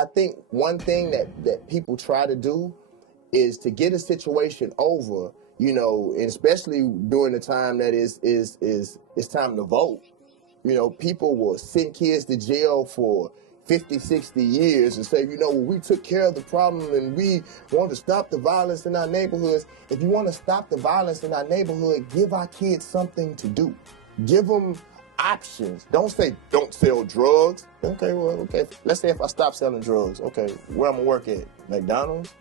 I think one thing that people try to do is to get a situation over, you know, and especially during the time that it's time to vote. You know, people will send kids to jail for 50, 60 years and say, you know, well, we took care of the problem and we want to stop the violence in our neighborhoods. If you want to stop the violence in our neighborhood, give our kids something to do. Give them options. Don't say don't sell drugs. Okay, well, okay. Let's say if I stop selling drugs, okay, where I'm gonna work at? McDonald's?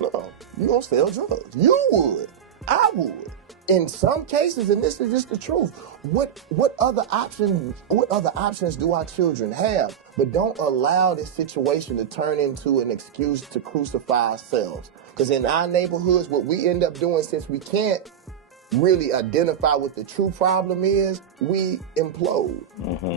No, you don't sell drugs. You would. I would. In some cases, and this is just the truth, what other options do our children have? But don't allow this situation to turn into an excuse to crucify ourselves. Because in our neighborhoods, what we end up doing, since we can't really identify what the true problem is, we implode. Mm-hmm.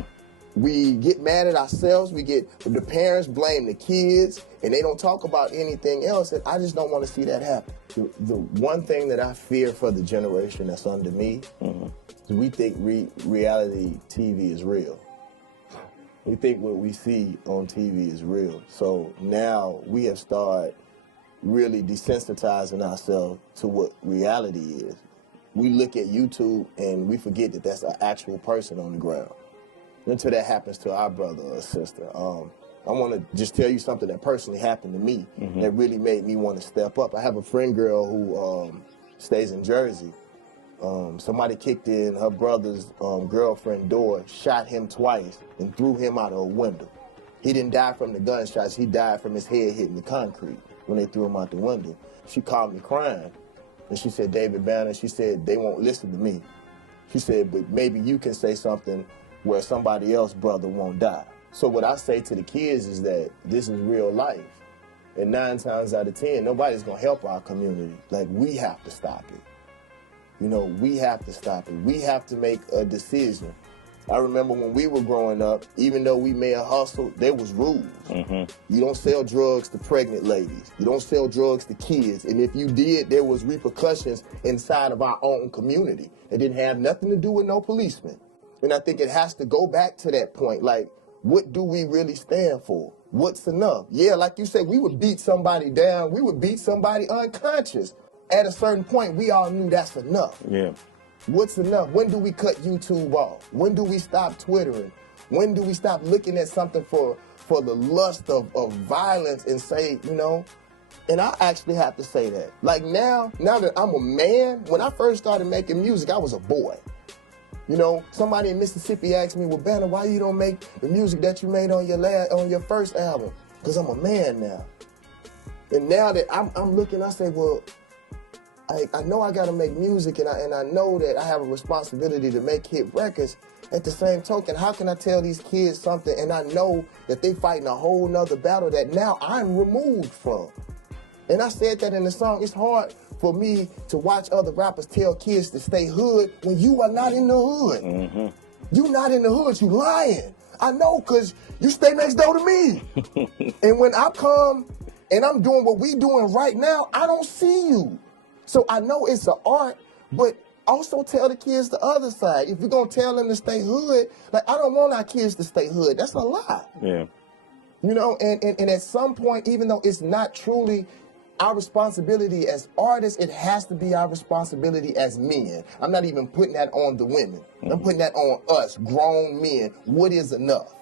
We get mad at ourselves. The parents blame the kids, and they don't talk about anything else. And I just don't want to see that happen. The one thing that I fear for the generation that's under me is we think reality TV is real. We think what we see on TV is real. So now we have started really desensitizing ourselves to what reality is. We look at YouTube and we forget that that's an actual person on the ground. Until that happens to our brother or sister. I want to just tell you something that personally happened to me that really made me want to step up. I have a friend girl who stays in Jersey. Somebody kicked in her brother's girlfriend door, shot him twice, and threw him out of a window. He didn't die from the gunshots. He died from his head hitting the concrete when they threw him out the window. She called me crying, and she said, David Banner, she said, they won't listen to me. She said, but maybe you can say something where somebody else's brother won't die. So what I say to the kids is that this is real life. And 9 times out of 10, nobody's gonna help our community. Like, we have to stop it. You know, we have to stop it. We have to make a decision. I remember when we were growing up, even though we may have hustled, there was rules. You don't sell drugs to pregnant ladies. You don't sell drugs to kids. And if you did, there was repercussions inside of our own community. It didn't have nothing to do with no policeman. And I think it has to go back to that point. Like, what do we really stand for? What's enough? Yeah, like you said, we would beat somebody down. We would beat somebody unconscious. At a certain point, we all knew that's enough. Yeah. What's enough? When do we cut YouTube off? When do we stop Twittering? When do we stop looking at something for the lust of violence and say, you know, and I actually have to say that. Like now that I'm a man, when I first started making music, I was a boy. You know, somebody in Mississippi asked me, well, Banner, why you don't make the music that you made on your first album? Because I'm a man now. And now that I'm looking, I say, well, I know I got to make music, and I know that I have a responsibility to make hit records. At the same token, how can I tell these kids something, and I know that they fighting a whole nother battle that now I'm removed from? And I said that in the song. It's hard for me to watch other rappers tell kids to stay hood when you are not in the hood. You not in the hood, you lying. I know, because you stay next door to me. And when I come and I'm doing what we doing right now, I don't see you. So I know it's an art, but also tell the kids the other side. If you're going to tell them to stay hood, like, I don't want our kids to stay hood. That's a lie. Yeah. You know, and at some point, even though it's not truly our responsibility as artists, it has to be our responsibility as men. I'm not even putting that on the women. I'm putting that on us, grown men. What is enough?